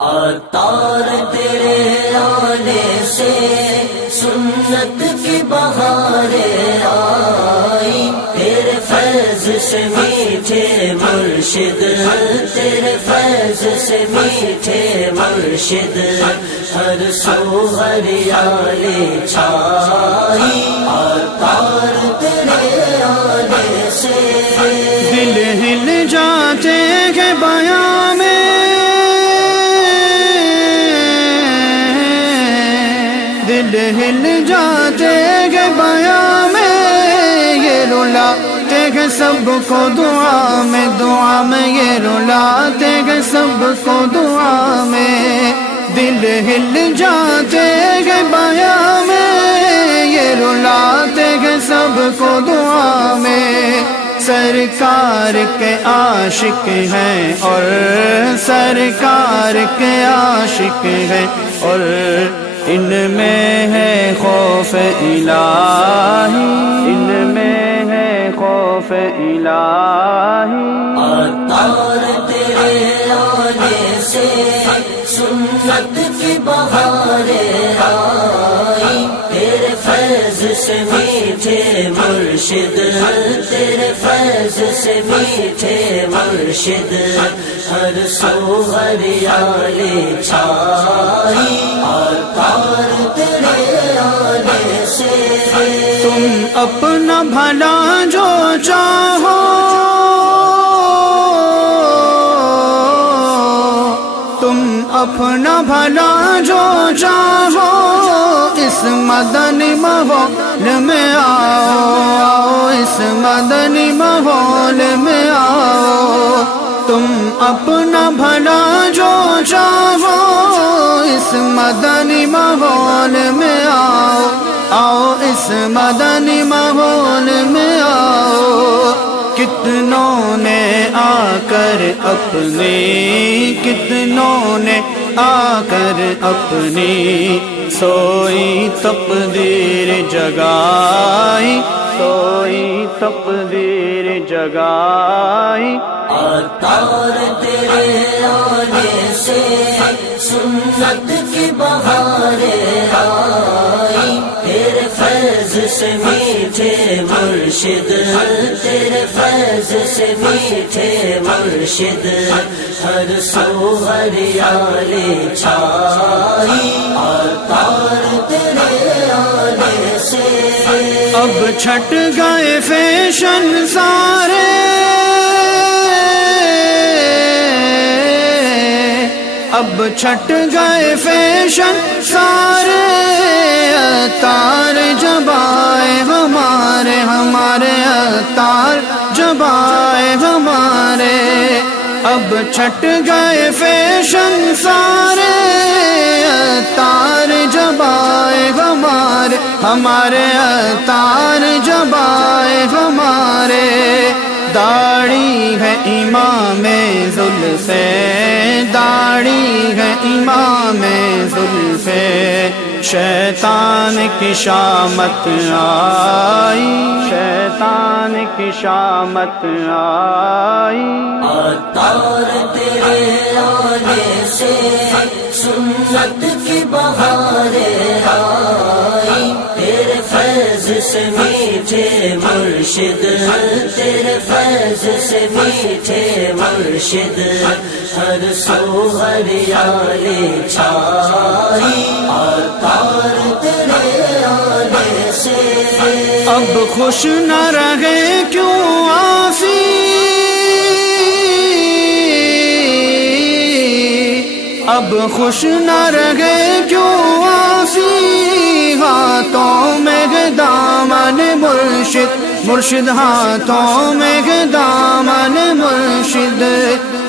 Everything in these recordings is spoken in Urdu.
عطار تیرے آنے سے سنت کی بہاریں آئی، تیرے فیض سے میٹھے مرشد، تیرے فیض سے میٹھے مرشد، ہر سو ہریالی چھائی، عطار تیرے آنے سے دل ہل جاتے ہیں بیاں میں، دل ہل جاتے ہیں بیاں میں، یہ رلاتے ہیں سب کو دعا میں، دعا میں یہ رلاتے ہیں سب کو دعا میں، دل ہل جاتے ہیں بیاں میں، یہ رلاتے ہیں سب کو دعا میں، سرکار کے عاشق ہیں اور سرکار کے عاشق ہیں، اور ان میں ہے خوف الہی، ان میں ہے خوف الہی، عطار تیرے آنے سے سنت کی بہاریں آئی، تیرے فیض سے میٹھے مرشد، تیرے فیض سے میٹھے مرشد، ہر سو ہریالی چھائی، عطار تیرے آنے سے تم اپنا بھلا جو چاہو، تم اپنا بھلا جو چاہو، اس مدنی ماحول میں آؤ، آؤ اس مدنی ماحول میں آؤ، تم اپنا بھلا جو چاہو، اس مدنی ماحول میں آؤ، آؤ اس مدنی ماحول میں آؤ، کتنوں نے آ کر اپنی، کتنوں نے آ کر اپنی سوئی تقدیر جگائی، سوئی تقدیر جگائی، عطار تیرے آنے سے سنت کی بہاریں آئی، تیرے فیض سے میٹھے مرشد، تیرے فیض سے میٹھے مرشد، ہر سو ہریالی چھائی، عطار تیرے آنے سے اب چھٹ گئے فیشن سارے، اب چھٹ گئے فیشن سارے، عطار جب آئے ہمارے، ہمارے عطار جب آئے ہمارے، اب چھٹ گئے فیشن سارے، عطار جب آئے ہمارے، ہمارے عطار جب آئے ہمارے، داڑھی ہے امام زلف، داڑھی ہے امام زلف، شیطان کی شامت آئی، شیطان کی شامت آئی، عطار تیرے آنے سے سنت کی بہاریں آئی، تیرے فیض سے میٹھے مرشد، تیرے فیض سے میٹھے مرشد، ہر سو ہریالی چھائی، عطار تیرے آنے سے اب خوش نہ رہے کیوں آسی، اب خوش نہ رہے کیوں آسی، ہاتھوں میں ہے دامن مرشد، مرشد ہاتھوں میں ہے دامن مرشد،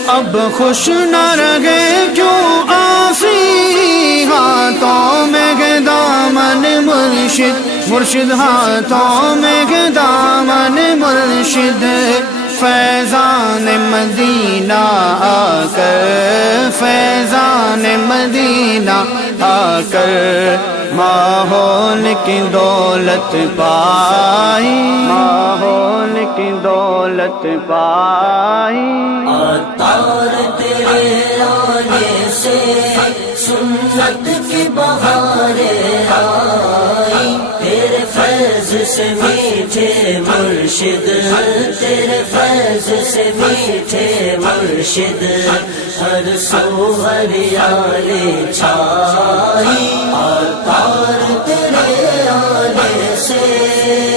اب خوش نہ رہے کیوں آسی، ہاتھوں میں ہے دامن مرشد، مرشد ہاتھوں میں ہے دامن مرشد، فیضان مدینہ آ کر، فیضان مدینہ آ کر، ماحول کی دولت پائی، ماحول کی دولت پائی، عطار تیرے آنے سے سنت کی بہاریں آئی، تیرے فیض سے میٹھے مرشد، تیرے فیض سے میٹھے مرشد، ہر سو ہریالی چھائی، اور تیرے آنے سے